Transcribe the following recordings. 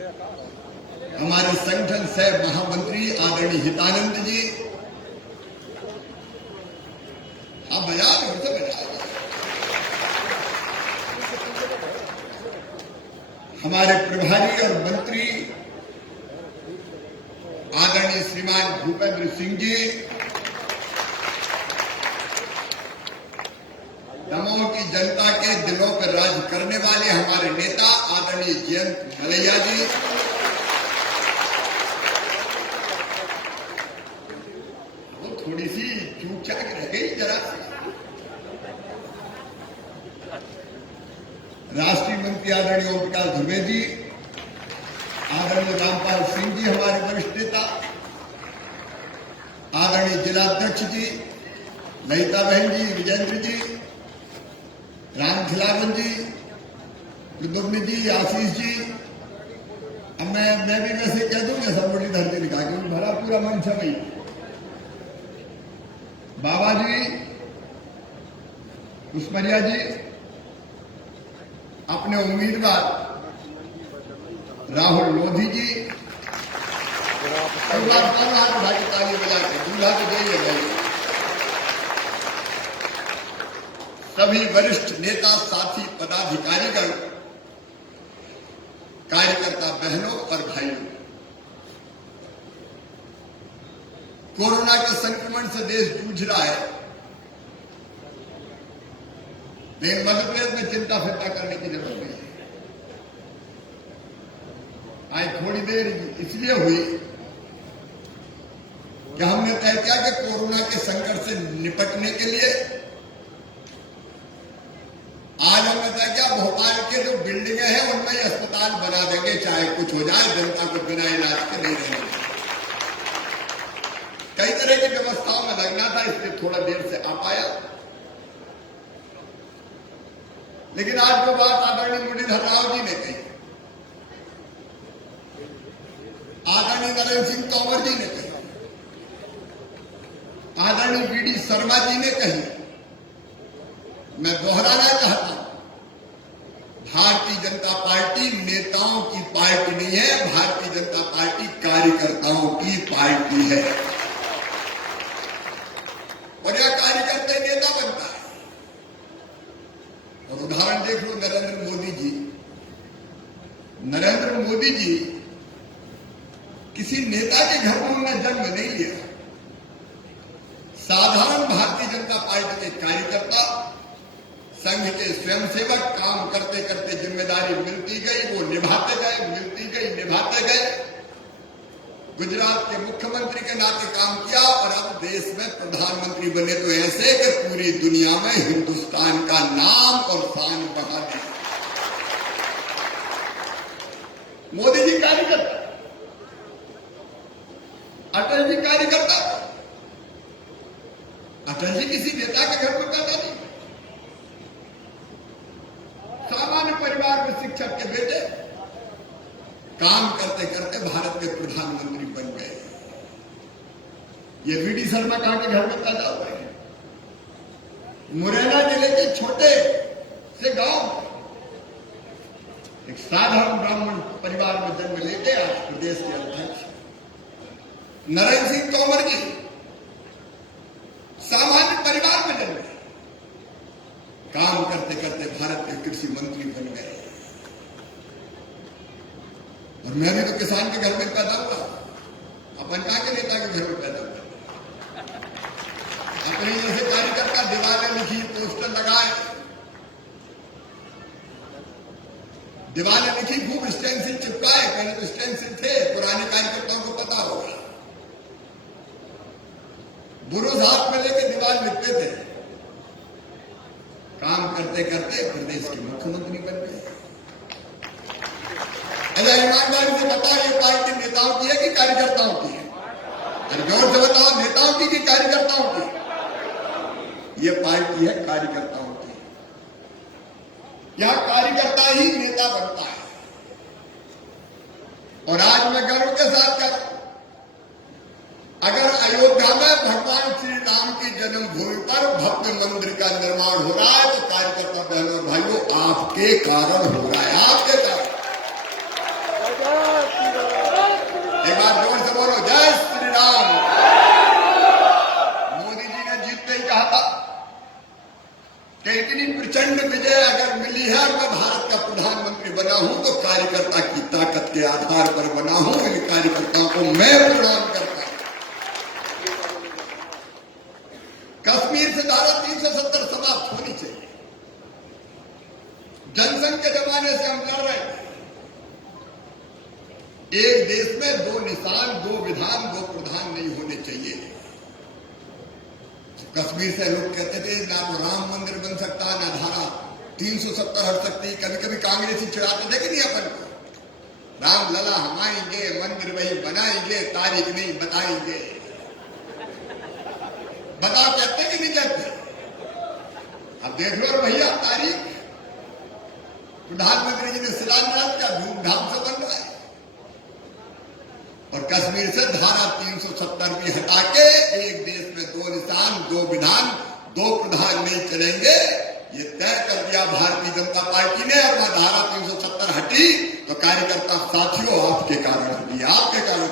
हमारे संगठन सह महामंत्री आदरणीय हितानंद जी, आप बजा से बजा, हमारे प्रभारी और मंत्री आदरणीय श्रीमान भूपेंद्र सिंह जी, दमोह की जनता के दिलों पर राज करने वाले हमारे नेता आदरणीय जयंत मलैया जी, वो थोड़ी सी चूक चाक रह गई जरा सी। राष्ट्रीय मंत्री आदरणीय ओम प्रकाश धुर्वे जी, आदरणीय रामपाल सिंह जी हमारे वरिष्ठ नेता, आदरणीय जिलाध्यक्ष जी ललिता बहन जी, विजेंद्र जी, राम खिलावन जी, प्रद्युम्न जी, आशीष जी, अब मैं भी वैसे कह दूं जैसा मुरलीधर जी लिखा क्योंकि भरा पूरा मंच है भाई, बाबा जी, उस्मरिया जी, अपने उम्मीदवार राहुल लोधी जी, भाई ताली बजा के दूल्हा तो जाइए भाई, सभी वरिष्ठ नेता साथी पदाधिकारीगण, कार्यकर्ता बहनों और भाइयों, कोरोना के संक्रमण से देश जूझ रहा है, लेकिन मध्य प्रदेश में चिंता फिरता करने की जरूरत नहीं है। आज थोड़ी देर इसलिए हुई कि हमने तय किया कि कोरोना के संकट से निपटने के लिए आज हमने तय किया भोपाल के जो बिल्डिंगें हैं उनमें ही अस्पताल बना देंगे, चाहे कुछ हो जाए, जनता को बिना इलाज के नहीं रहेंगे। कई तरह की व्यवस्थाओं में लगना था, इसलिए थोड़ा देर से आ पाया, लेकिन आज जो बात आदरणीय मुरलीधर राव जी ने कही, आदरणीय नरेंद्र सिंह तोमर जी ने कही, आदरणीय वीडी शर्मा जी ने कही, मैं दोहराना चाहता हूं, भारतीय जनता पार्टी नेताओं की पार्टी नहीं है, भारतीय जनता पार्टी कार्यकर्ताओं की पार्टी है, और यह कार्यकर्ता नेता बनता है। और उदाहरण देख लो नरेंद्र मोदी जी, नरेंद्र मोदी जी किसी नेता के घर में उन्होंने जन्म नहीं लिया, साधारण भारतीय जनता पार्टी के कार्यकर्ता, संघ के स्वयंसेवक, काम करते करते जिम्मेदारी मिलती गई, वो निभाते गए, मिलती गई, निभाते गए, गुजरात के मुख्यमंत्री के नाते काम किया और अब देश में प्रधानमंत्री बने तो ऐसे कि पूरी दुनिया में हिंदुस्तान का नाम और शान बढ़ा दिया। मोदी जी कार्यकर्ता, अटल जी कार्यकर्ता, अटल जी किसी नेता के घर में पैदा नहीं, सामान्य परिवार में शिक्षक के बेटे काम करते करते भारत के प्रधानमंत्री बन गए। ये वीडी शर्मा कहां के घर में पैदा हुए हैं, मुरैना जिले के छोटे से गांव, एक साधारण ब्राह्मण परिवार में जन्म लेते आज प्रदेश के अध्यक्ष। नरेंद्र सिंह तोमर जी सामान्य परिवार में जन्मे, काम करते करते भारत के कृषि मंत्री बन गए। और मैं भी तो किसान के घर में पैदा हुआ, अपन कहां के नेता के घर में पैदा हुआ, अपने जैसे कार्यकर्ता दीवारें लिखी, पोस्टर लगाए, दीवारें लिखी, खूब स्टेंसिल चिपकाए, पहले तो स्टेंसिल थे, पुराने कार्यकर्ताओं को पता होगा, बुरुज हाथ में लेके दीवार लिखते थे, काम करते करते प्रदेश के मुख्यमंत्री बन गए। अगर ईमानदारी से बताओ ये पार्टी नेताओं की है कि कार्यकर्ताओं की है? अरे जोर से बताओ, नेताओं की कि कार्यकर्ताओं की? ये पार्टी है कार्यकर्ताओं की। यह कार्यकर्ता ही नेता बनता है। और आज मैं गर्व के साथ कहता हूं, अगर अयोध्या में भगवान श्री राम की जन्मभूमि पर भव्य मंदिर का निर्माण हो रहा है तो कार्यकर्ता बहनों और भाइयों आपके कारण हो रहा है, आपके कारण। हूं तो कार्यकर्ता की ताकत के आधार पर बना हूं। इन कार्यकर्ताओं को मैं प्रणाम करता हूं। कश्मीर से धारा 370 समाप्त होनी चाहिए। जनसंघ के जमाने से हम लड़ रहे हैं। एक देश में दो निशान, दो विधान, दो प्रधान नहीं होने चाहिए। कश्मीर से लोग कहते थे ना तो राम मंदिर बन सकता, ना धारा 370 हट सकती। कभी कभी कांग्रेसी चिढ़ाते थे कि नहीं अपन को, राम लला हम आएंगे, मंदिर वही बनाएंगे, तारीख नहीं बताएंगे। बताओ कहते कि नहीं कहते? अब देख लो भैया, तारीख प्रधानमंत्री जी ने शिलान्यास किया, धूमधाम से बन रहा है। और कश्मीर से धारा 370 भी हटा के एक देश में दो निशान, दो विधान, दो प्रधान नहीं चलेंगे, ये तय कर दिया भारतीय जनता पार्टी ने। और वह धारा 370 हटी तो कार्यकर्ता साथियों आपके कारण हुई, आपके कारण।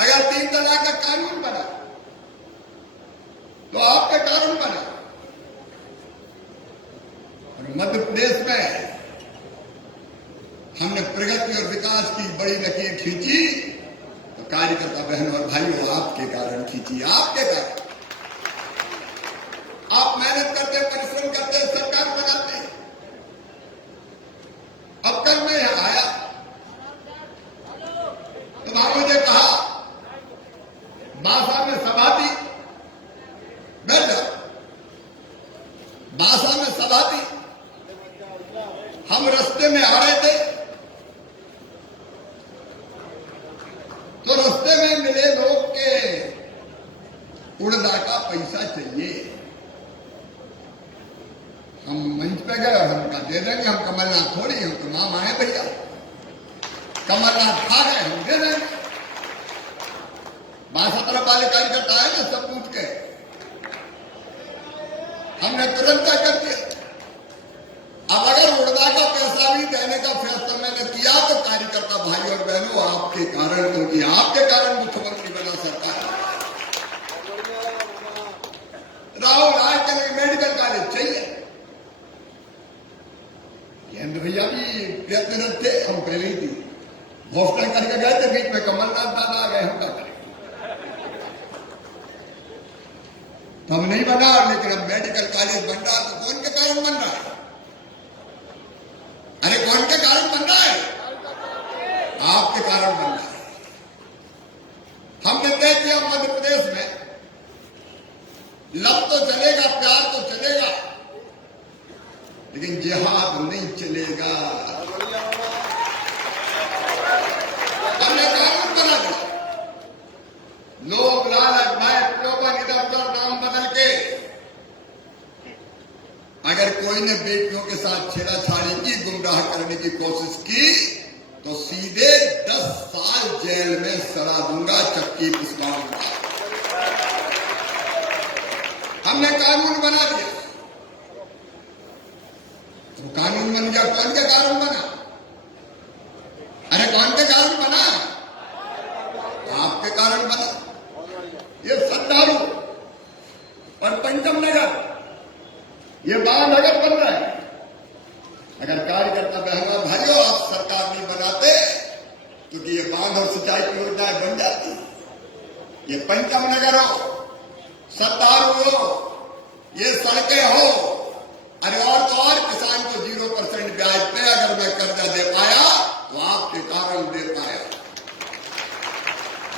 अगर 3 तलाक का कानून बना तो आपके कारण बना। और मध्य प्रदेश में हमने प्रगति और विकास की बड़ी लकीर खींची तो कार्यकर्ता बहनों और भाइयों आपके कारण खींची, आपके कारण। आप मेहनत करते, परिश्रम करते, सरकार बनाते। अब कल मैं यहां आया तो वहां मुझे कहा बासा में सभा थी, बैठ जाओ। बासा में सभा थी, हम रास्ते में आ रहे थे तो रास्ते में मिले लोग के उड़दा का पैसा चाहिए। हम मंच पे गए और हम कहा दे देंगे, हम कमलनाथ थोड़ी, हम तो मामा है भैया, कमलनाथ खा गए, हम दे देंगे। 12-17 वाले कार्यकर्ता आए ना, सब पूछ के हमने तुरंत क्या कर दिया। अब अगर उड़दा का पैसा भी देने का फैसला मैंने किया तो कार्यकर्ता भाई और बहनों आपके कारण, क्योंकि आपके कारण मुख्यमंत्री बना सरकार। राहुल आज के लिए मेडिकल कॉलेज चाहिए। केंद्र भैया भी प्रयत्नरत थे, हम पहले ही थी, घोषणा करके गए थे, बीच में कमलनाथ दादा आ गए, हम क्या करें। तो हम नहीं बना, लेकिन अब मेडिकल कॉलेज बन रहा तो कौन के कारण बन रहा है? अरे कौन के कारण बन रहा है? आपके कारण बन रहा है। हमने तय किया मध्य प्रदेश में लव तो चलेगा, प्यार तो चलेगा, लेकिन जिहाद नहीं चलेगा। हमने कानून बना दिया, लोग लालच भय प्रलोभन इधर उधर नाम बदल के अगर कोई ने बेटियों के साथ छेड़छाड़ी की, गुमराह करने की कोशिश की तो सीधे 10 साल जेल में सजा दूंगा, चक्की पिसवाऊंगा। हमने कानून बना दिया। तो कानून बन गया, कौन के कारण बना? अरे कौन के कारण बना? आपके कारण बना। ये सत्तारू और पंचम नगर, ये बांध अगर बन रहा है, अगर कार्यकर्ता बहनों भाइयों आप सरकार नहीं बनाते तो ये बांध और सिंचाई की योजनाएं बन जाती। ये पंचम नगर हो, सत्तारू हो, ये सड़कें हो, अरे और तो और किसान को 0% ब्याज पे अगर मैं कर्जा दे पाया तो आपके कारण दे पाया।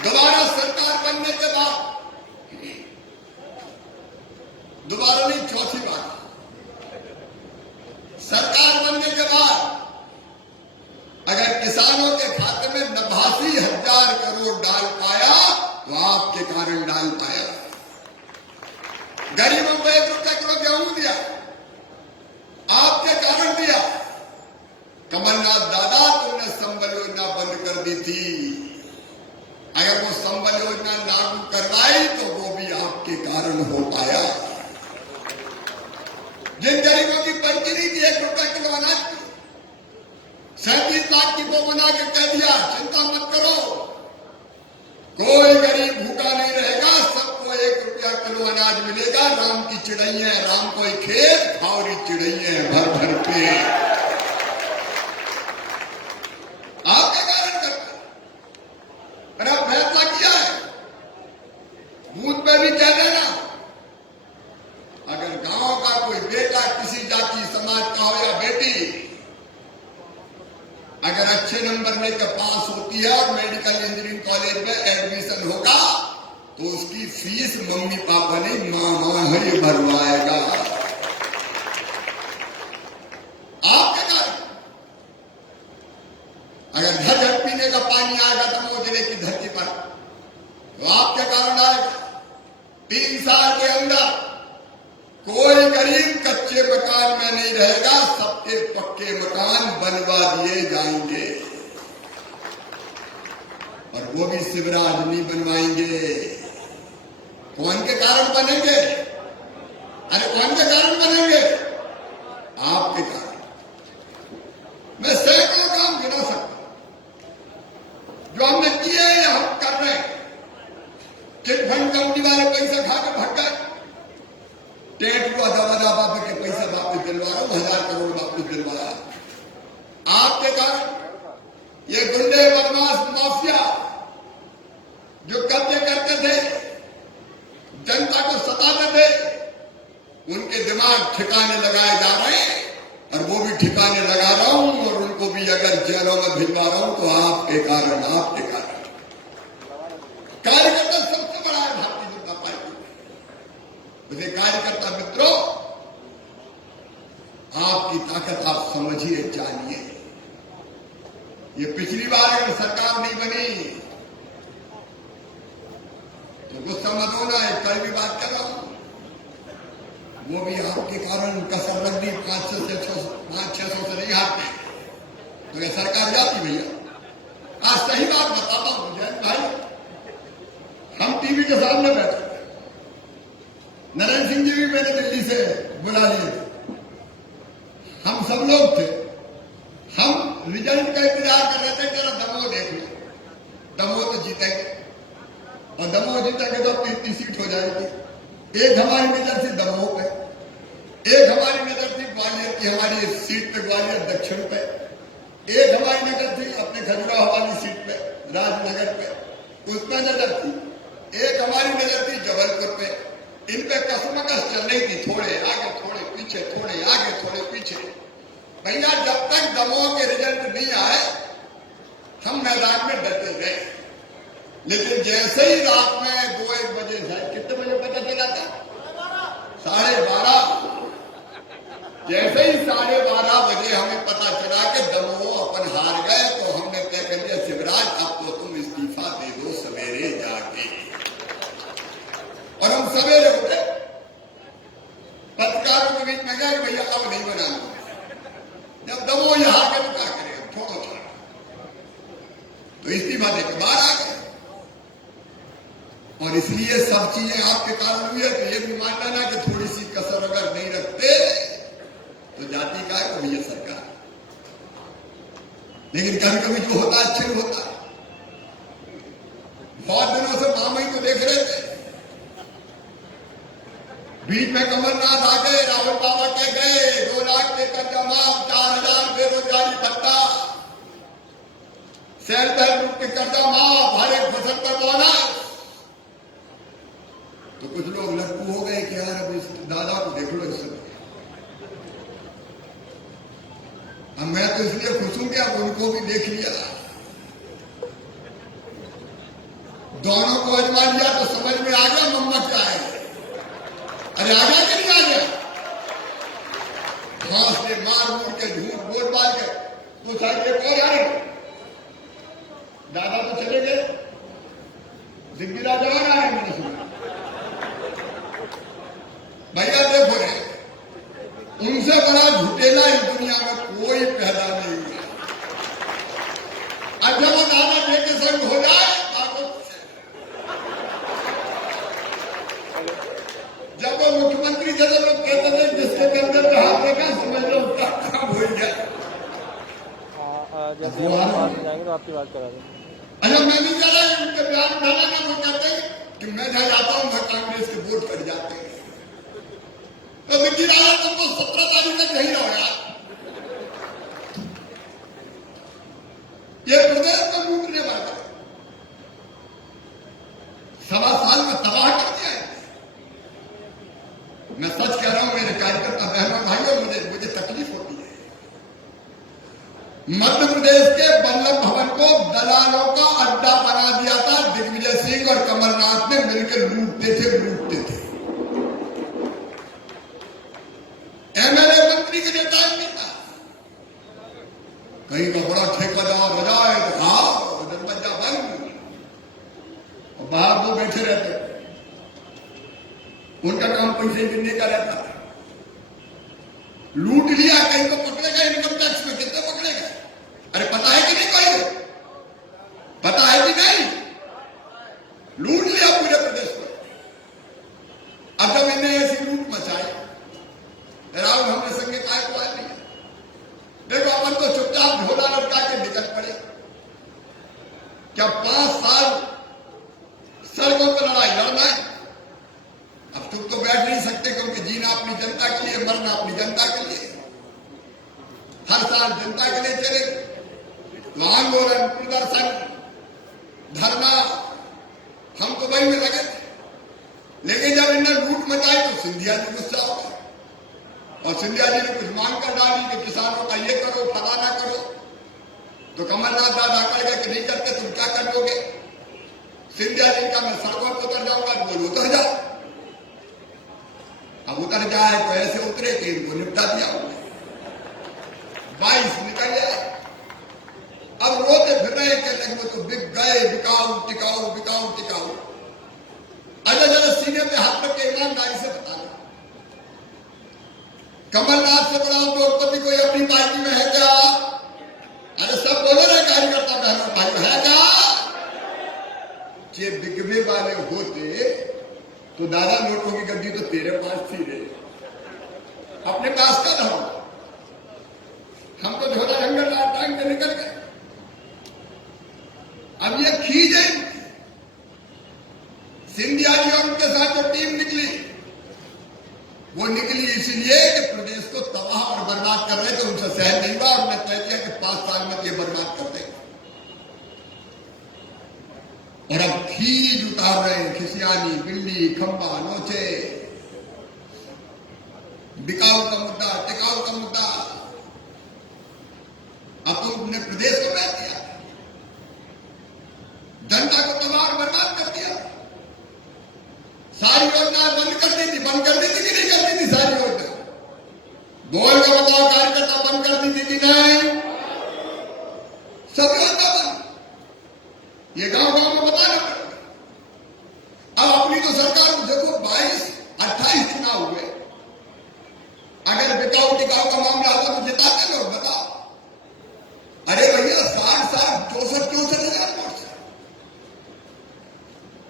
दोबारा सरकार बनने के बाद, दोबारा नहीं चौथी बार, सरकार बनने के बाद अगर किसानों के खाते में 89,000 करोड़ डाल पाया तो आपके कारण डाल पाया। गरीबों को 1 रुपया किलो गेहूं दिया, आपके कारण दिया। कमलनाथ दादा तुमने संबल योजना बंद कर दी थी, अगर वो संबल योजना लागू करवाई तो वो भी आपके कारण हो पाया। जिन गरीबों की पर्ची नहीं थी 1 रुपया किलो अनाज की, 37 लाख की वो बना के कह दिया चिंता मत करो, कोई गरीब भूखा नहीं रहेगा, सबको 1 रुपया किलो अनाज मिलेगा। राम की चिड़ैया, राम कोई खेत, भावरी चिड़ैया भर भर पे जाएंगे। आपके कारण करते। अरे आप फैसला किया है, बूथ पे भी कह देना, अगर गांव का कोई बेटा किसी जाति समाज का हो या बेटी अगर अच्छे नंबर लेकर पास होती है और मेडिकल इंजीनियरिंग कॉलेज में एडमिशन होगा तो उसकी फीस मम्मी पापा नहीं मामा ही भरवाएगा। आपके कारण अगर घर घर पीने का पानी आएगा दमोह जिले की धरती पर तो आपके कारण आएगा। 3 साल के अंदर कोई गरीब कच्चे मकान में नहीं रहेगा, सबके पक्के मकान बनवा दिए जाएंगे। और वो भी शिवराज नहीं बनवाएंगे। कौन के कारण बनेंगे? अरे कौन के कारण बनेंगे? आपके कारण। मैं सैकड़ों काम गिना सकता जो हमने किए हैं या हम कर रहे हैं। चिट फंड कंपनी वाले पैसा खाकर भग गए, टेट हुआ दवा बाबा के पैसा वापस दिलवा रहा हूं, 1000 करोड़ वापस दिलवाया आपके कारण। ये गुंडे बदमाश माफिया जो कब्जे करते थे, जनता को सताते थे, उनके दिमाग ठिकाने लगाए जा रहे हैं और वो भी ठिकाने लगा रहा हूं और उनको भी अगर जेलों में भिजवा रहा हूं तो आपके कारण। आपके कारण कार्यकर्ता सबसे बड़ा है भारतीय जनता पार्टी। मुझे कार्यकर्ता मित्रों, आपकी ताकत आप समझिए, जानिए। ये पिछली बार अगर सरकार नहीं बनी तो गुस्सा मत होना है, कल भी बात कर रहा हूं, वो भी आपके कारण कसर रख दी। 500 से 600 से नहीं हारते तो ये सरकार जाती भैया। आज सही बात बताता हूं जैन भाई, हम टीवी के सामने बैठे, नरेंद्र सिंह जी भी मैंने दिल्ली से बुला लिए थे, हम सब लोग थे। हम रिजल्ट का इंतजार कर रहे थे, जरा दमोह देख लो, दमोह तो जीतेंगे और दमोह जीतेंगे तो 30 सीट हो जाएगी। एक हमारी नजर थी दमोह पे, एक हमारी नजर थी ग्वालियर की हमारी सीट पे, ग्वालियर दक्षिण पे, एक हमारी नजर थी अपने खजुराहो वाली सीट पे, राजनगर पे, उसमें नजर थी, एक हमारी नजर थी जबलपुर पे। इन पे कसमकस चल रही थी, थोड़े आगे थोड़े पीछे, थोड़े आगे थोड़े पीछे। भैया जब तक दमोह के रिजल्ट नहीं आए हम मैदान में डटे गए, लेकिन जैसे ही रात में 2-1 बजे, कितने बजे पता चला था? 12:30। जैसे ही 12:30 बजे हमें पता चला कि दमोह अपन हार गए तो हमने तय कर लिया, शिवराज अब तो तुम इस्तीफा दे दो सवेरे जाके। और हम सवेरे उठे, पत्रकारों के बीच में गए, भैया अब नहीं बनाना, जब दमोह यहां के तो क्या करेगा, छोड़ो छोड़ो, तो इस्तीफा देकर बाहर आ गए। और इसलिए सब चीजें आपके कारण हुई है। तो ये भी मान लेना कि थोड़ी सी कसर अगर नहीं रखते तो जाति का है तो भैया सरकार। लेकिन कभी कभी जो होता है अच्छे होता है। बहुत दिनों से मामा ही तो देख रहे थे, बीच में कमलनाथ आ गए, राहुल बाबा के गए, 2 लाख के कर्जा माफ, 4000 बेरोजगारी भत्ता, सेल्फ हेल्प ग्रुप के कर्जा माफ, हर एक फसल पर बोनस। तो कुछ लोग लट्टू हो गए कि यार अब इस दादा को देख लो, इस अब मैं तो इसलिए खुश हूं कि अब उनको भी देख लिया, दोनों को आजमा लिया तो समझ में आ गया मम्मा क्या है। अरे आ गया कि नहीं आ गया? घास से मार मूर के झूठ बोल बाल के तो साहब एक और आ रहे, दादा तो चले गए, दिग्गी राजा आ रहा है, मैंने सुना। भैया देखो रे, उनसे बड़ा झुटेला इस दुनिया में कोई पैदा नहीं हुआ। अब जब वो दादा बेटे संग हो जाए, जब वो मुख्यमंत्री जैसे लोग कहते थे जिसके कंधे पे हाथ रखा समझ लो उसका काम हो गया। जब जाएंगे तो आपकी बात करा दें। अच्छा मैं नहीं कह रहा उनके बयान उठाना का, वो कहते हैं कि मैं जहां जाता हूं वहां कांग्रेस के वोट कट जाते हैं। तो मिट्टी डाला तुमको 17 तारीख तक नहीं रहो यार, मध्य प्रदेश के बल्लभ भवन को दलालों का अड्डा बना दिया था। दिग्विजय सिंह और कमलनाथ ने मिलकर लूटते थे। एमएलए मंत्री के लिए टाइम नहीं था। कहीं का बड़ा ठेकेदार हो जाए तो हाँ दरवाजा बंद, और बाहर वो बैठे रहते। उनका काम पैसे गिनने का रहता। लूट लिया, कहीं को पकड़ेगा इनकम टैक्स में, कितने पकड़ेगा? अरे पता है कि नहीं? कोई पता है कि नहीं? लूट लिया पूरे प्रदेश को। अब जब इन्हें ऐसी लूट मचाई, राहुल हमने संगे काय को आए नहीं। देखो अपन तो चुपचाप झोला लटका के निकल पड़े। क्या 5 साल सड़कों पर लड़ाई लड़ना है? अब तुम तो बैठ नहीं सकते, क्योंकि जीना अपनी जनता के लिए, मरना अपनी जनता के लिए। हर साल जनता के लिए चले आंदोलन, प्रदर्शन, धरना, हम तो वही में लगे थे। लेकिन जब इन्हें लूट मचाई तो सिंधिया जी गुस्सा हो गए, और सिंधिया जी ने कुछ मांग कर डाली कि किसानों का ये करो, फलाना करो। तो कमलनाथ दादा कर गए कि नहीं करते, तुम क्या कर लोगे? सिंधिया जी का मैं सड़कों पर उतर जाऊंगा, तो बोलो उतर जाओ। अब उतर जाए तो ऐसे उतरे कि इनको निपटा दिया। 22 निकल गया। अब रोते फिर रहे कहते वो तो बिक गए, बिकाऊ टिकाऊ, बिकाऊ टिकाऊ। अच्छा जरा सीने पे हाथ रख के ईमानदारी से बता दो, कमलनाथ से बड़ा उद्योगपति कोई अपनी पार्टी में है क्या? अरे सब बोलो रहे कार्यकर्ता बहनों भाई, है क्या? ये बिकवे वाले होते तो दादा नोटों की गड्डी तो तेरे पास थी रे, अपने पास का रहो। हम तो झोला जंगल टांग के निकल गए। अब ये खींचे सिंधिया जी और उनके साथ जो टीम निकली, वो निकली इसीलिए कि प्रदेश को तबाह और बर्बाद कर रहे थे। उनसे सहन नहीं हुआ और मैं तय किया कि 5 साल में ये बर्बाद कर देंगे। और अब खींच उतार रहे हैं, खिसियानी, बिल्ली, खंबा, नोचे, बिकाऊ का मुद्दा, टिकाऊ का मुद्दा। अब तो उन्होंने प्रदेश को बैठ दिया, जनता को तबाह और बर्बाद कर दिया। सारी योजना बंद कर दी थी कि नहीं कर दी थी? सारी योजना बोल का बताओ, कार्यकर्ता बंद कर दी थी कि नहीं? सब योजना बंद। ये गांव में बताना पड़ेगा। अब अपनी तो सरकार देखो 22-28 चुनाव हुए, अगर बिकाऊ टिकाऊ का मामला होता तो जिताते लोग, बताओ। अरे भैया 60-64 हजार वोट से,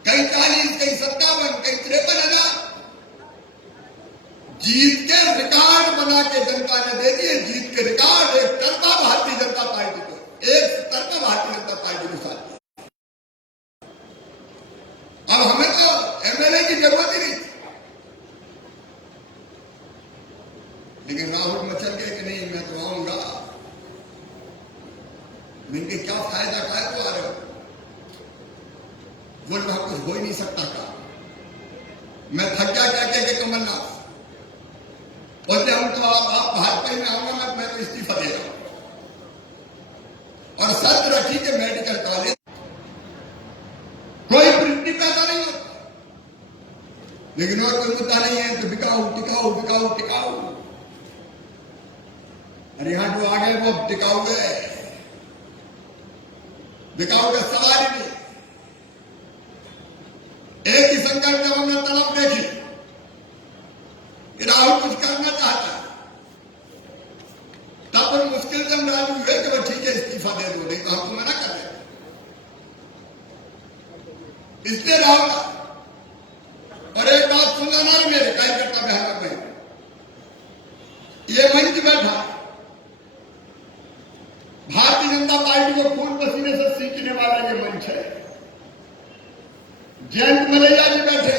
कहीं 40, कहीं 57, कहीं 53,000 जीत के रिकॉर्ड बना के जनता ने दे दिए। जीत के रिकॉर्ड एक तरफा भारतीय जनता पार्टी को, एक तरफा भारतीय जनता पार्टी के साथ। अब हमें तो एमएलए की जरूरत ही नहीं, लेकिन राहुल मचल गए कि नहीं मैं तो आऊंगा। इनके क्या फायदा का है तो आ रहे हो? बोल रहा कुछ हो ही नहीं सकता का। मैं थक गया क्या कह के कमलनाथ बोलते हम तो आप भाजपा में आऊंगा, मैं तो इस्तीफा दे रहा हूं। और शर्त रखी कि मेडिकल कॉलेज कोई वृद्धि पैदा नहीं होता, लेकिन और कोई मुद्दा नहीं है तो बिकाऊ टिकाऊ, बिकाऊ टिकाऊ। अरे यहां जो आ गए वो टिकाऊ है, बिकाऊ का सवाल ही नहीं। एक ही संकल्प जब हमने तलब देखी कि राहुल कुछ करना चाहता है, तब पर मुश्किल से राजू हुए कि वो ठीक है इस्तीफा दे दो, नहीं तो हम तो मना कर रहे। इसलिए राहुल, और एक बात सुन लेना मेरे कार्यकर्ता बहनों में, ये मंच बैठा भारतीय जनता पार्टी को खून पसीने से सींचने वाला ये मंच है। जयंत मलैया जी बैठे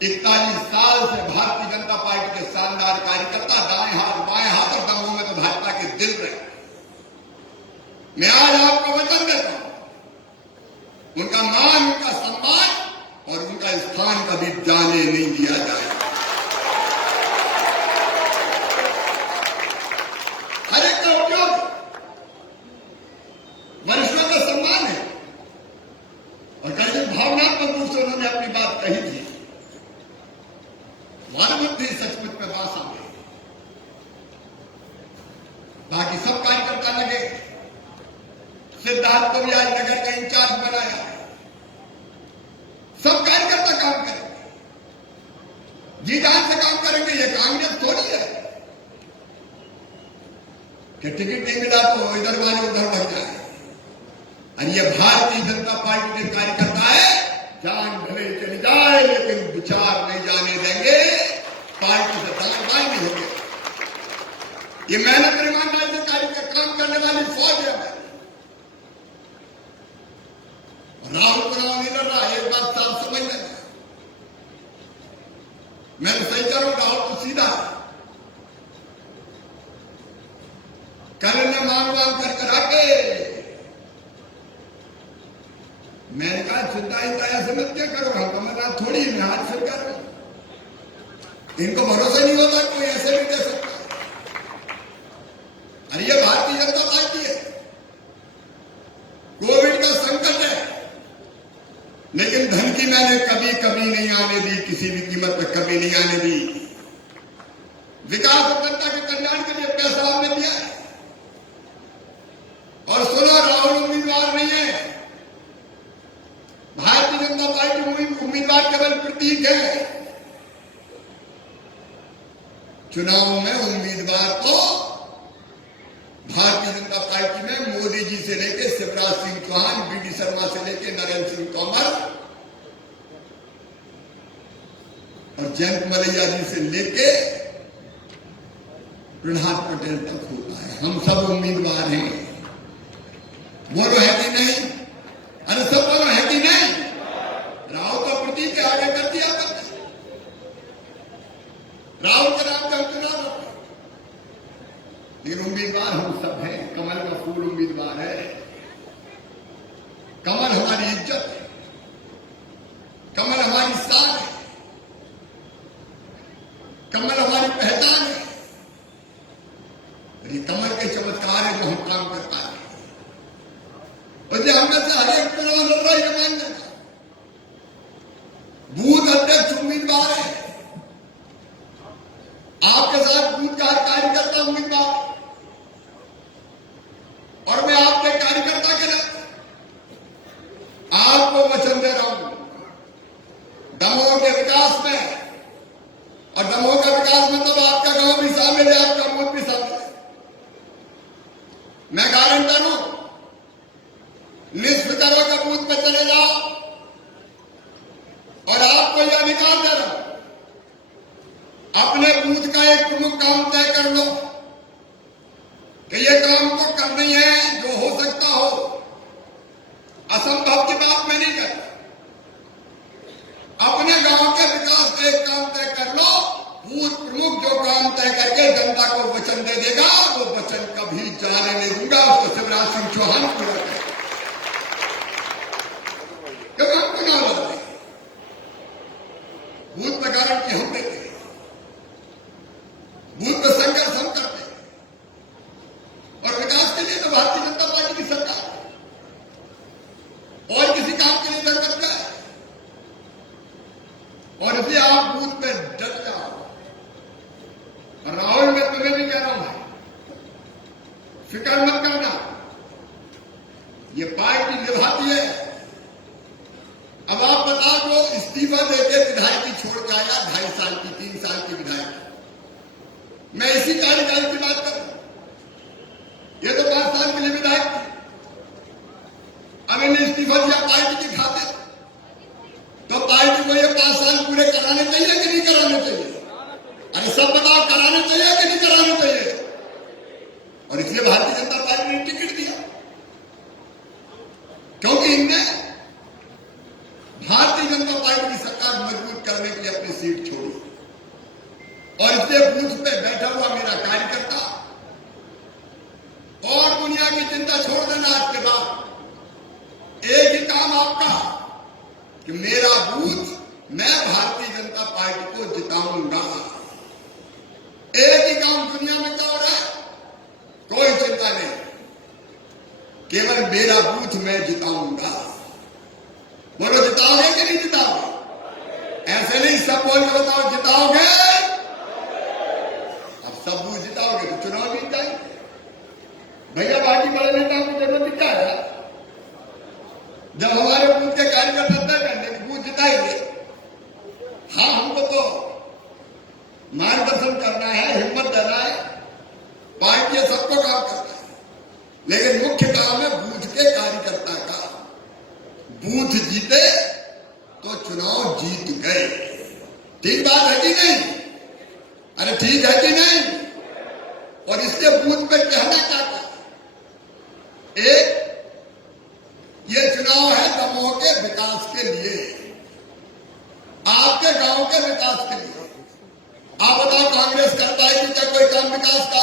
41 साल से भारतीय जनता पार्टी के शानदार कार्यकर्ता, दाएं हाथ बाएं हाथ और दमों में तो भाजपा के दिल रहे। मैं आज आपको वचन देता हूं, उनका मान, उनका सम्मान और उनका स्थान कभी जाने नहीं दिया जाएगा। हर एक का उपयोग बाकी सब कार्यकर्ता लगे। सिद्धार्थ को भी आज नगर का इंचार्ज बनाया। सब कार्यकर्ता काम करेंगे, जी जान से काम करेंगे। ये कांग्रेस थोड़ी है कि टिकट नहीं मिला तो इधर वाले उधर बढ़ जाए। और ये भारतीय जनता पार्टी के कार्यकर्ता है, जान भले चली जाए लेकिन विचार नहीं जाने देंगे, पार्टी से दाएं नहीं होंगे। ये मेहनत ईमानदारी से कार्य काम करने वाली फौज है। राहुल चुनाव नहीं लड़ रहा, एक बात साफ समझ लेना। मैं तो सही करूं, राहुल तो सीधा कल ने मांग कर करा के मैंने कहा चिंता ऐसे मत क्या करो, हम कमलनाथ थोड़ी मैं हाथ सरकार हूं। इनको भरोसा नहीं होता कोई ऐसे भी दे सकता। अरे ये भारतीय जनता पार्टी है, कोविड का संकट है, लेकिन धन की मैंने कभी कभी नहीं आने दी, किसी भी कीमत पर कभी नहीं आने दी। विकास और जनता के कल्याण के लिए पैसा हमने दिया है। और सुनो, राहुल उम्मीदवार नहीं है, भारतीय जनता पार्टी उम्मीदवार केवल प्रतीक है। चुनाव में उम्मीदवार तो भारतीय जनता पार्टी में मोदी जी से लेके शिवराज सिंह चौहान, बीडी शर्मा से लेके नरेंद्र सिंह तोमर और जयंत मलैया जी से लेके प्रहलाद पटेल तक होता है। हम सब उम्मीदवार हैं। बोलो है कि नहीं? अरे सब बोलो है कि नहीं? राहुल का प्रतीक के आगे कर दिया बंद। राहुल के नाम का चुनाव होता, लेकिन उम्मीदवार हम सब हैं। कमल का फूल उम्मीदवार है। कमल हमारी इज्जत है, कमल हमारी शान है, कमल हमारी पहचान है। ये कमल के चमत्कार है जो हम काम कर पा रहे हैं। और जो हमने से हर एक चुनाव लड़ रहा है, ये मान लेना। बूथ अध्यक्ष उम्मीदवार है, आपके साथ बूथ का कार्यकर्ता उम्मीदवार, और मैं आपके कार्यकर्ता के नाते आपको वचन दे रहा हूं, दमोह के विकास में, और दमोह का विकास मतलब आपका गांव भी शामिल है, आपका बूथ भी शामिल है। मैं गारंटर हूं, निष्फिक्र होकर बूथ पे चले जाओ। और आपको यह अधिकार दे रहा हूं, अपने बूथ का एक प्रमुख काम तय कर लो कि यह काम तो करना ही है, जो हो सकता हो। असंभव की बात मैं नहीं करता। अपने गांव के विकास का एक काम तय कर लो। बूथ प्रमुख जो काम तय करके जनता को वचन दे देगा, वो वचन कभी जाने नहीं दूंगा, उसको शिवराज सिंह चौहान पूरा करेगा। क्योंकि हम चुनाव लड़ रहे हैं, बूथ पर गारंटी हम देते हैं, बूथ पर संघर्ष हम करते हैं। और विकास के लिए तो भारतीय जनता पार्टी की सरकार, और किसी काम के लिए जरूरत है। और इसलिए आप बूथ पे डट जाओ। और राहुल, मैं तुम्हें भी कह रहा हूं भाई, फिक्र मत करना, ये पार्टी निभाती है। अब आप बताओ, जो इस्तीफा देके विधायकी छोड़ के आया, 2.5 साल की 3 साल की विधायक, मैं इसी कार्यकाल की बात कर रहा हूं। ये तो 5 साल के लिए विधायक थे। अब इन्हें इस्तीफा दिया पार्टी के खाते, तो पार्टी को ये 5 साल पूरे कराने चाहिए कि नहीं कराने चाहिए? अरे सब बताओ, कराने चाहिए कि नहीं कराने चाहिए? और इसलिए भारतीय जनता पार्टी ने टिकट दिया, क्योंकि इनने भारतीय जनता पार्टी की सरकार मजबूत करने के लिए अपनी सीट छोड़ी। और इसलिए बूथ पे बैठा हुआ मेरा कार्यकर्ता और दुनिया की चिंता छोड़ देना। आज के बाद एक ही काम आपका कि मेरा बूथ, मैं भारतीय जनता पार्टी को जिताऊंगा। एक ही काम दुनिया में क्या हो रहा है, कोई चिंता नहीं, केवल मेरा बूथ मैं जिताऊंगा। बोलो जिताओगे कि नहीं जिताओगे? ऐसे नहीं, सब बोल के बताओ जिताओगे। अब सब बूथ जिताओगे तो चुनाव जीत जाएंगे। सबको काम करता है, लेकिन मुख्य काम है बूथ के कार्यकर्ता का। बूथ जीते तो चुनाव जीत गए। ठीक बात है कि नहीं? अरे ठीक है कि नहीं? और इसके बूथ पे कहना क्या था? एक, ये चुनाव है दमोह के विकास के लिए, आपके गांव के विकास के लिए। आप बताओ कांग्रेस कर पाएगी क्या कोई काम विकास का?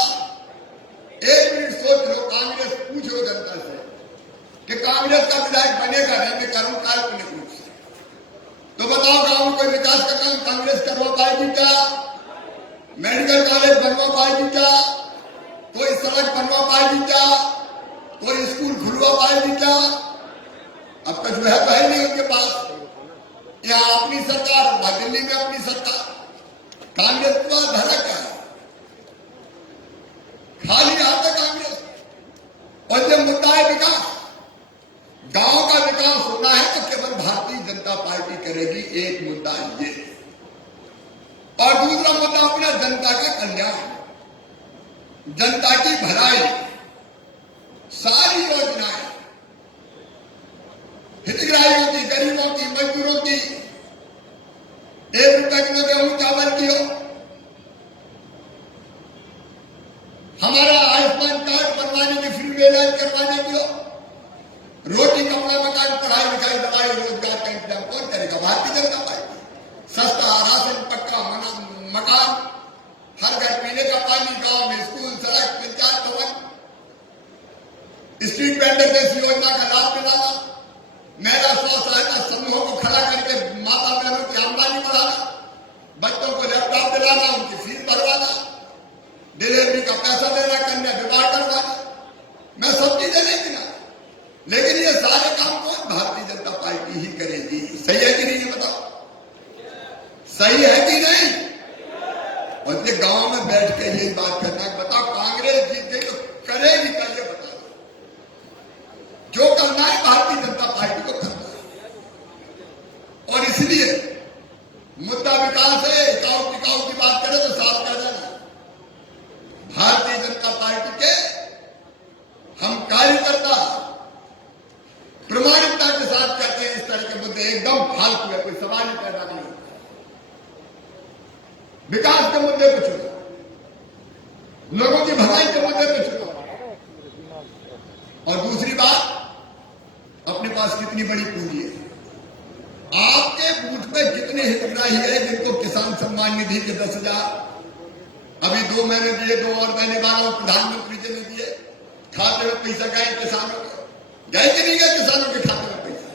एक मिनट सोच लो, कांग्रेस पूछ लो जनता से कि कांग्रेस का विधायक बनेगा नहीं, मैं करूं काल्पनिक रूप से, तो बताओ गांव में कोई विकास का काम कांग्रेस करवा पाएगी क्या? मेडिकल कॉलेज बनवा पाएगी क्या? कोई सड़क बनवा पाएगी क्या? कोई स्कूल खुलवा पाएगी क्या? अब कुछ वह तो है नहीं उनके पास। यहाँ अपनी सरकार, दिल्ली में अपनी सरकार, कांग्रेस का धरा क्या है? खाली हाथ है कांग्रेस। और जब मुद्दा है विकास, गांव का विकास होना है तो केवल भारतीय जनता पार्टी करेगी। एक मुद्दा ये, और दूसरा मुद्दा अपना जनता का कल्याण, जनता की भलाई, सारी योजनाएं, हितग्राहियों की, गरीबों की, मजदूरों की, 1 रुपए किलो गेहूं चावल की हो, हमारा आयुष्मान कार्ड बनवाने की, फ्री में इलाज करवाने की हो, रोटी कपड़ा मकान पढ़ाई लिखाई दवाई रोजगार का इंतजाम कौन करेगा? भारतीय जनता पार्टी। सस्ता राशन, पक्का मकान, हर घर पीने का पानी, गांव में स्कूल, सड़क, पंचायत भवन, स्ट्रीट वेंडर जैसी योजना का लाभ दिलाना, महिला स्व सहायता समूहों को खड़ा करके माता बहनों की आमदनी बढ़ाना, बच्चों को लैपटॉप दिलाना, उनकी फीस भरवाना, डिलीवरी का पैसा देना, कन्या विवाह करवाना, मैं सब चीजें नहीं गिना, लेकिन ये सारे काम कौन? भारतीय जनता पार्टी ही करेगी। सही है कि नहीं? ये बताओ, सही है कि नहीं? और ये गांव में बैठ के यही बात करना है, बताओ कांग्रेस जीत गई तो करेगी क्या? ये बताओ। जो करना है भारतीय जनता पार्टी को करना है, और इसलिए मुद्दा विकास है। टिकाऊ टिकाऊ की बात करें तो साफ कह देना, भारतीय जनता पार्टी के हम कार्यकर्ता प्रमाणिकता के साथ कहते हैं इस तरह के मुद्दे एकदम फालतू है, कोई सवाल ही पैदा नहीं होता। विकास के मुद्दे पे चुनो, लोगों की भलाई के मुद्दे पे चुनो। और दूसरी बात, अपने पास कितनी बड़ी पूंजी है। आपके बूथ पे कितने हितग्राही है जिनको किसान सम्मान निधि के 10,000 अभी 2 महीने दिए, 2 और महीने बाद प्रधानमंत्री जी ने दिए, खाते में पैसा गए किसानों को? गए कि नहीं गए किसानों के खाते में पैसा?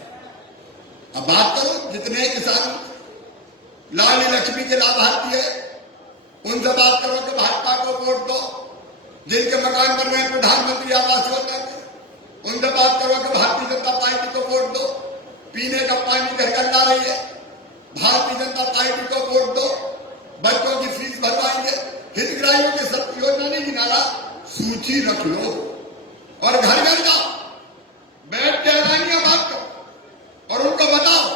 अब बात करो जितने किसान लाली लक्ष्मी के लाभार्थी है, उनसे बात करो कि भाजपा को वोट दो। जिनके मकान बन रहे प्रधानमंत्री आवास योजना के, उनसे बात करो कि भारतीय जनता पार्टी को वोट दो। पीने का पानी घर घर ला रही है, भारतीय जनता पार्टी को वोट दो। बच्चों की फीस भरवाएंगे, हितग्राहियों की सब योजना नहीं गिनाला, सूची रख लो और घर घर जाओ, बैठ के ऐलानियां बात करो और उनको बताओ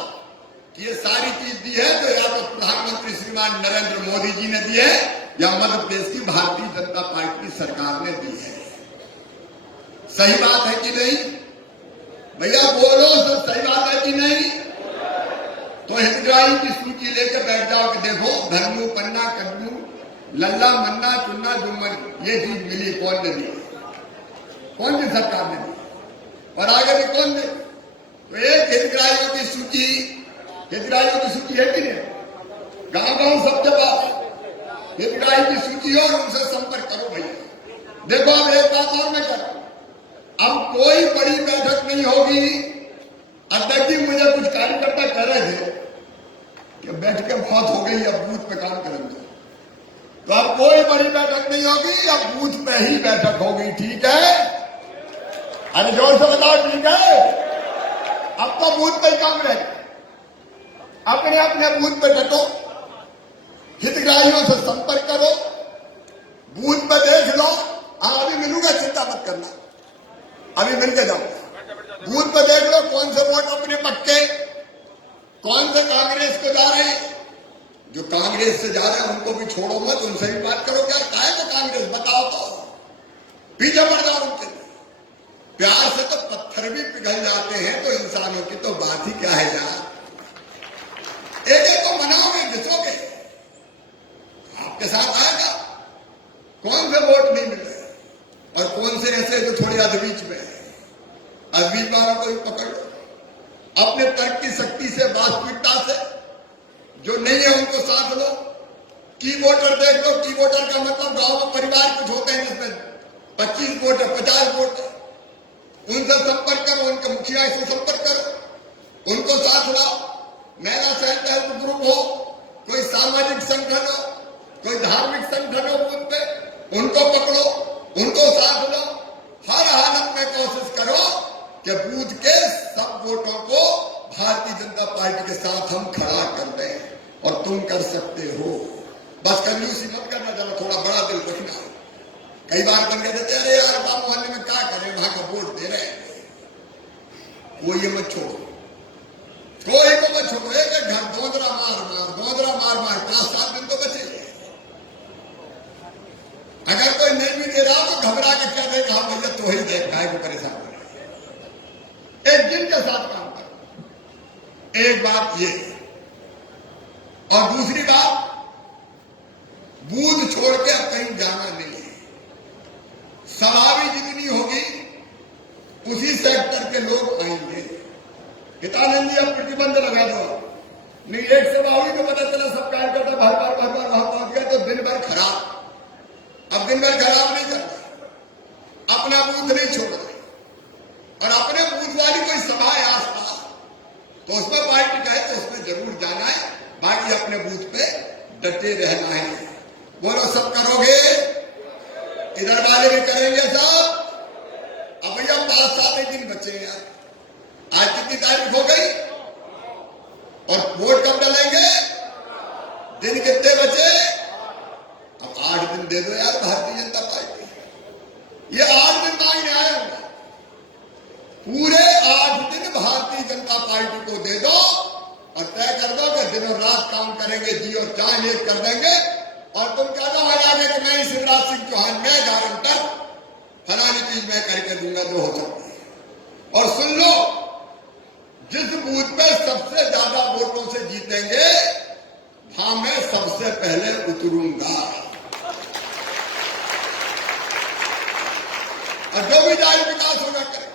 कि ये सारी चीज दी है तो या तो प्रधानमंत्री श्रीमान नरेंद्र मोदी जी ने दी है या मध्य प्रदेश की भारतीय जनता पार्टी की सरकार ने दी है। सही बात है कि नहीं? भैया बोलो, सब सही बात है कि नहीं? तो हितग्राही की सूची लेकर बैठ जाओ कि देखो धर्मू, पन्ना, कद्दू, लल्ला, मन्ना, चुन्ना, जुम्मन, ये चीज मिली, कौन ने दी? कौन सी सरकार ने दी? और आगे भी कौन दे? तो एक हितग्राहियों की सूची, हितग्राहियों की सूची है कि नहीं? गांव गांव सबके पास हितग्राही की सूची हो और उनसे संपर्क करो भैया। देखो अब एक बात और मैं कर, अब कोई बड़ी बैठक नहीं होगी। अध्यक्ष जी मुझे कुछ कार्यकर्ता कह रहे थे कि बैठ के बहुत हो गई, अब बूथ पे काम करेंगे। तो अब कोई बड़ी बैठक नहीं होगी, अब बूथ पे ही बैठक होगी। ठीक है? अरे जोर से बताओ, ठीक है? अब तो बूथ पे ही काम रहे, अपने अपने बूथ पे डटो, हितग्राहियों से संपर्क करो, बूथ पे देख लो। हाँ अभी मिलूंगा, चिंता मत करना, अभी मिल के जाओ। बूथ पे देख लो कौन से वोट अपने पक्के, कौन से कांग्रेस को जा रहे हैं। जो कांग्रेस से जा रहे हैं उनको भी छोड़ो मत, उनसे भी बात करो। क्या काहे को कांग्रेस बताओ तो? पीछे पड़ जाओ उनके। प्यार से तो पत्थर भी पिघल जाते हैं, तो इंसानों की तो बात ही क्या है यार। एक एक को मनाओगे, घिसोगे, आपके साथ आएगा। कौन से वोट नहीं मिले और कौन से ऐसे जो थोड़े अधबीच में है, अधबीच वालों को भी पकड़ लो। अपने तर्क की शक्ति से, वास्तविकता से, जो नहीं है उनको साथ लो। की वोटर देख लो। की वोटर का मतलब गांव में परिवार कुछ होते हैं जिसमें 25 वोट है, 50 वोट है। उनसे संपर्क करो, उनके मुखिया से संपर्क करो, उनको साथ लाओ। महिला सेल्फ हेल्प ग्रुप हो, कोई सामाजिक संगठन हो, कोई धार्मिक संगठन हो, बूथ पे उनको पकड़ो, उनको साथ लो। हर हालत में कोशिश करो कि बूथ के सब वोटों को भारतीय जनता पार्टी के साथ हम खड़ा कर दें। और तुम कर सकते हो। बस कंजूसी मत करना, जरा थोड़ा बड़ा दिल रखना। कई बार बन के देते, अरे यार बाबू मोहल्ले में क्या करें, वहां का वोट दे रहे हैं। वो ये मत छोड़ो, कोई को मत छोड़ो। एक एक घर गोंदरा मार मार 5-7 दिन तो बचे। अगर कोई नहीं भी दे रहा तो घबरा के क्या देगा, हम भैया तो ही देख गाय को परेशान करें। एक दिन के साथ काम करो। एक बात ये, और दूसरी बात, बूथ छोड़ के अब कहीं जाना नहीं है। सभा भी जितनी होगी उसी सेक्टर के लोग आएंगे। हितानंद जी अब प्रतिबंध लगा दो। नहीं, एक सभा हुई तो पता चला सब कार्यकर्ता भर भर वहां पहुंच गए तो दिन भर खराब। अब दिन भर खराब नहीं करना, अपना बूथ नहीं छोड़ना। और अपने बूथ वाली कोई सभा है आसपास तो उसमें पार्टी का है तो उसमें जरूर जाना है। बाकी अपने बूथ पे डटे रहना है। बोलो सब करोगे? इधर वाले भी करेंगे सब। अब भैया 5-7 दिन बचे हैं यार। आज कितनी तारीख हो गई और वोट कब डालेंगे? दिन कितने बचे? अब 8 दिन दे दो यार भारतीय जनता पार्टी। ये 8 दिन मांगने आए होंगे। पूरे 8 दिन भारतीय जनता पार्टी को दे दो और तय कर दो कि दिन और रात काम करेंगे, जी और जान एक कर देंगे। और तुम कहना है आगे कि मैं शिवराज सिंह चौहान, मैं गारंटर फलानी चीज मैं करके दूंगा जो हो सकती है। और सुन लो, जिस बूथ पे सबसे ज्यादा वोटों से जीतेंगे वहां मैं सबसे पहले उतरूंगा। और जो भी जाए विकास होगा करें।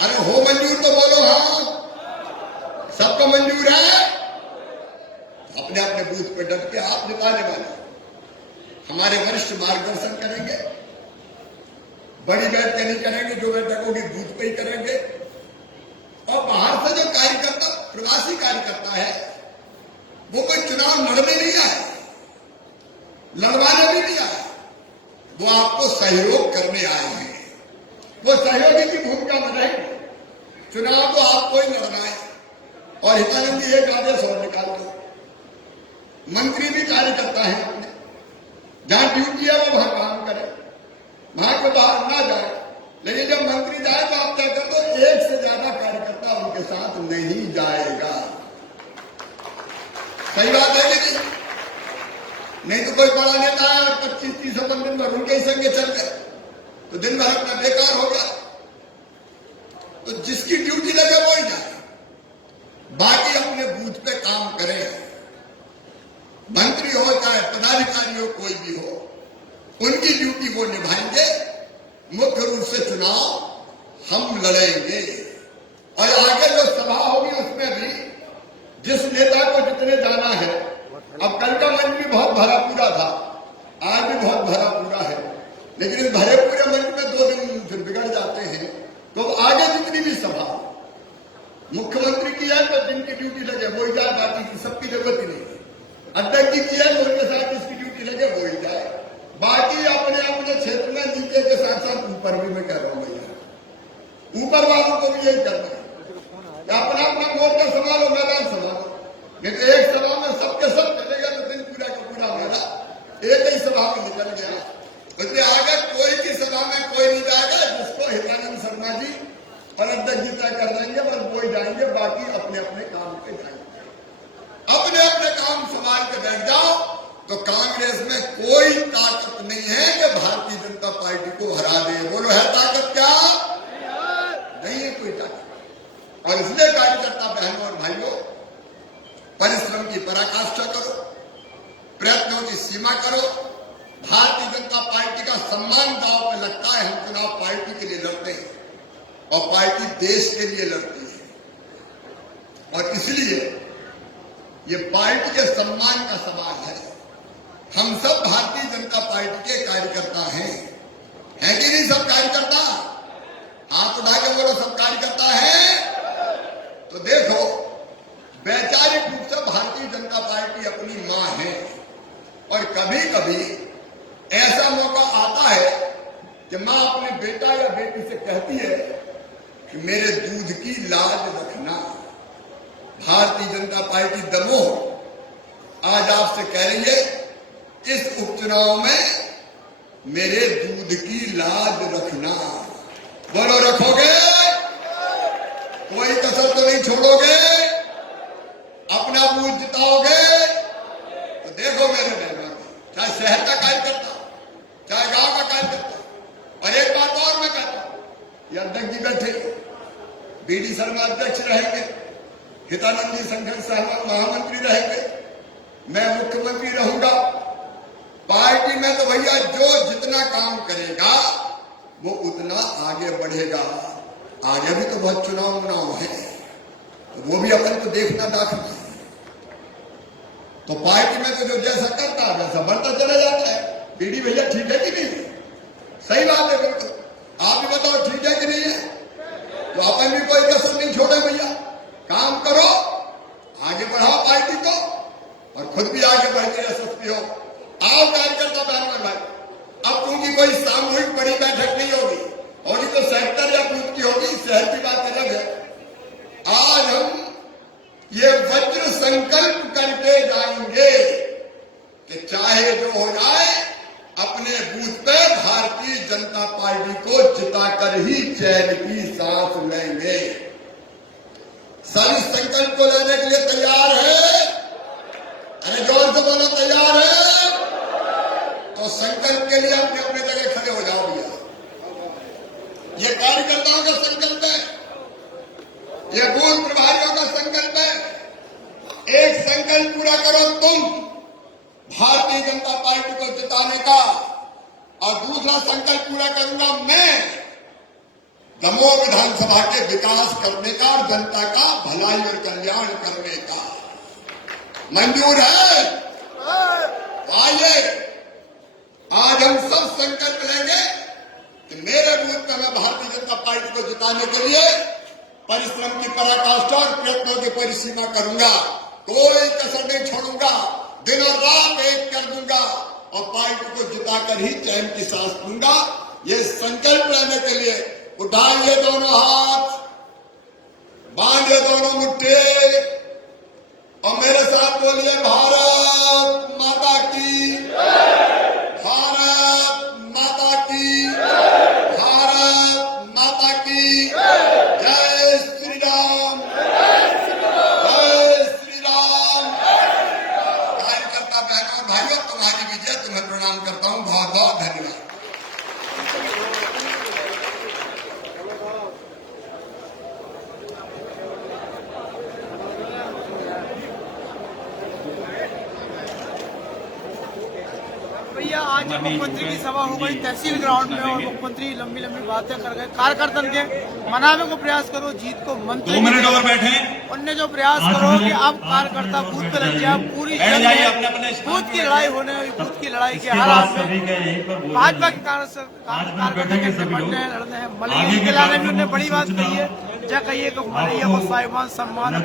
अरे हो मंजूर तो बोलो हाँ। सबको मंजूर है? अपने अपने बूथ पे डट के आप जिताने वाले। हमारे वरिष्ठ मार्गदर्शन करेंगे। बड़ी बैठकें नहीं करेंगे, जो बैठक होगी बूथ पे ही करेंगे। और बाहर से जो कार्यकर्ता, प्रवासी कार्यकर्ता है, वो कोई चुनाव लड़ने नहीं आए, लड़वाने भी नहीं आए, वो आपको सहयोग करने आए हैं। वो सहयोगी की भूमिका में रहेंगे। चुनाव तो आपको ही लड़ना है। और हितानंद जी एक आदेश और निकाल दो, मंत्री भी कार्यकर्ता है अपने, जहां ड्यूटी है वो वहां काम करे, वहां के बाहर ना जाए। लेकिन जब मंत्री जाए तो आप क्या कर दो, एक से ज्यादा कार्यकर्ता उनके साथ नहीं जाएगा। सही बात है कि नहीं? तो कोई बड़ा नेता है और 25-30 दिन भर उनके ही संगे चल गए तो दिन भर अपना बेकार हो गया। तो जिसकी ड्यूटी लगे वो ही जाए, बाकी अपने बूथ पे काम करें। मंत्री हो चाहे पदाधिकारी हो, कोई भी हो, उनकी ड्यूटी वो निभाएंगे। मुख्य रूप से चुनाव हम लड़ेंगे। और आगे जो सभा होगी उसमें भी जिस नेता को जितने जाना है, अब कल का मंच भी बहुत भरा पूरा था, आज भी बहुत भरा पूरा है, लेकिन इस भरे पूरे मंच में 2 दिन फिर बिगड़ जाते हैं। तो आगे जितनी भी सभा मुख्यमंत्री की है तो जिनकी ड्यूटी लगे वो ही जाए, बाकी की सबकी जरूरत ही नहीं। अध्यक्ष जी की है तो उनके साथ जिसकी ड्यूटी लगे वो ही जाए, बाकी अपने अपने क्षेत्र में नीचे के साथ साथ ऊपर भी मैं कह रहा हूं भैया, ऊपर वालों को भी यही करना है। अपना अपना मोर्चा संभालो, मैदान संभालो। नहीं तो एक सभा में सबके सब चलेगा तो दिन पूरा का पूरा मेरा एक ही सभा में निकल गया। इसलिए आगे कोई की सभा में कोई नहीं जाएगा। जिसको हितानंद शर्मा जी और अध्यक्ष जी तय कर देंगे बस वो ही जाएंगे, बाकी अपने अपने काम पे जाएंगे। अपने अपने काम संभाल के बैठ जाओ। तो कांग्रेस में कोई ताकत नहीं है कि भारतीय जनता पार्टी को हरा दे। बोलो है ताकत क्या? नहीं है कोई ताकत। और इसलिए कार्यकर्ता बहनों और भाइयों, परिश्रम की पराकाष्ठा करो, प्रयत्नों की सीमा करो। भारतीय जनता पार्टी का सम्मान दांव पे लगता है। हम चुनाव पार्टी के लिए लड़ते हैं और पार्टी देश के लिए लड़ती है, और इसलिए ये पार्टी के सम्मान का सवाल है। हम सब भारतीय जनता पार्टी के कार्यकर्ता हैं कि नहीं? सब कार्यकर्ता हाथ उठा के बोलो, सब कार्यकर्ता हैं। तो देखो, वैचारिक रूप से भारतीय जनता पार्टी अपनी मां है, और कभी कभी ऐसा मौका आता है कि मां अपने बेटा या बेटी से कहती है कि मेरे दूध की लाज रखना। भारतीय जनता पार्टी दमोह आज आपसे कह रही है, इस उपचुनाव में मेरे दूध की लाज रखना। बोलो, रखोगे? कोई कसर तो नहीं छोड़ोगे? अपना बूथ जिताओगे? तो देखो मेरे मेहमान, चाहे शहर का कार्यकर्ता, चाहे गांव का कार्यकर्ता। और एक बात और मैं कहता हूं, ये अध्यक्ष जी बैठे, बीडी शर्मा अध्यक्ष रहेंगे, हितानंद जी संगठन सह महामंत्री रहेंगे, मैं मुख्यमंत्री रहूंगा। पार्टी में तो भैया जो जितना काम करेगा वो उतना आगे बढ़ेगा। आगे भी तो बहुत चुनाव है, तो वो भी अपन को देखना दाखिल है। तो पार्टी में तो जो जैसा करता है वैसा बढ़ता चला जाता है। बीडी भैया ठीक है कि नहीं? सही बात है, बिल्कुल। आप भी बताओ ठीक है कि नहीं है? तो अपन भी कोई कसर नहीं छोड़े भैया। काम करो, आगे बढ़ाओ पार्टी को, और खुद भी आगे बढ़ते रह सकते हो। आओ कार्यकर्ता बहनों भाई, अब उनकी कोई सामूहिक बड़ी बैठक नहीं होगी, होगी तो सेक्टर या बूथ की होगी। शहर की बात अलग है। आज हम ये वज्र संकल्प करके जाएंगे कि चाहे जो हो जाए, अपने बूथ पे भारतीय जनता पार्टी को जिताकर ही चैन की सांस लेंगे। सभी संकल्प को लेने के लिए तैयार है? अरे जोर से बोलो, तैयार है? तो संकल्प के लिए अपने अपने जगह खड़े हो जाओ भैया। ये कार्यकर्ताओं का संकल्प है, ये बूथ प्रभारियों का संकल्प है। एक संकल्प पूरा करो तुम भारतीय जनता पार्टी को जिताने का, और दूसरा संकल्प पूरा करूंगा मैं दमोह विधानसभा के विकास करने का और जनता का भलाई और कल्याण करने का। मंजूर है? आइए आज हम सब संकल्प लेंगे कि मेरे बूथ में मैं भारतीय जनता पार्टी को जिताने के लिए परिश्रम की पराकाष्ठा और प्रयत्नों की परिसीमा करूंगा। कोई कसर नहीं छोड़ूंगा, दिन और रात एक कर दूंगा, और पार्टी को जिताकर ही चैन की सांस लूंगा। ये संकल्प लेने के लिए उठाइए दोनों हाथ, बांधिए दोनों मुट्ठी, और मेरे साथ बोलिए, भारत माता की, भारत माता की, भारत माता की। जय श्री राम, जय श्री राम। कार्यकर्ता बहनों और भाइयों, तुम्हारी विजय, तुम्हें प्रणाम करता हूं। बहुत बहुत धन्यवाद। भैया आज मुख्यमंत्री की सभा हो गई तहसील ग्राउंड में, और मुख्यमंत्री लंबी लंबी बातें कर गए। कार्यकर्तन के मनाने को प्रयास करो, जीत को मंत्र 2 मिनट और बैठे। उनने जो प्रयास करो कि अब कार्यकर्ता बूथ पे लग जाए, पूरी बूथ की लड़ाई होने वाली, बूथ की लड़ाई के हालात में भाजपा के कार्यकर्ता लड़ने हैं। मलैया जी के लाने में उन्होंने बड़ी बात कही है, क्या कहिए कि मलैया को स्वाभिमान सम्मान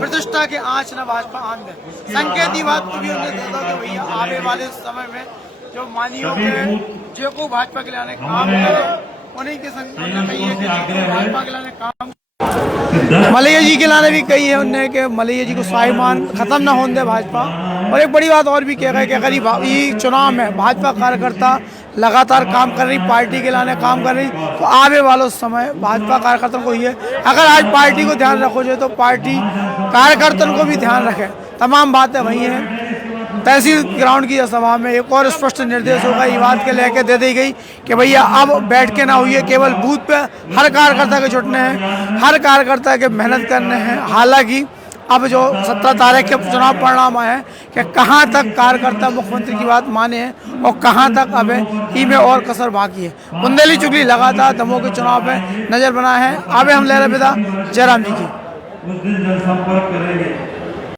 प्रतिष्ठा के आंच न भाजपा आन दे। संकेत बात को भी उन्होंने कहा कि भैया आने वाले समय में जो मानियों के जो को भाजपा के लाने काम करे, उन्हीं के संग कही है कि भाजपा के लाने काम। मलैया जी के लाने भी कही है उनने कि मलैया जी को स्वाभिमान खत्म न होने दे भाजपा। और एक बड़ी बात और भी कह रहे हैं कि अगर ये चुनाव में भाजपा कार्यकर्ता लगातार काम कर रही, पार्टी के लाने काम कर रही, तो आने वाले समय भाजपा कार्यकर्ताओं को ये, अगर आज पार्टी को ध्यान रखो जो, तो पार्टी कार्यकर्ताओं को भी ध्यान रखे। तमाम बातें वही हैं। तहसील ग्राउंड की सभा में एक और स्पष्ट निर्देश होगा, ये बात के लेके दे दी गई कि भैया अब बैठ के ना हुई, केवल बूथ पे हर कार्यकर्ता के जुटने हैं, हर कार्यकर्ता के मेहनत करने हैं। हालांकि अब जो 17 तारीख के चुनाव परिणाम आए हैं कि कहाँ तक कार्यकर्ता मुख्यमंत्री की बात माने हैं और कहाँ तक अब इनमें और कसर बाकी है। बुंदेली चुगली लगातार दमोह के चुनाव में नजर बना है। अब हम ले रहे विदा जयराम जी की।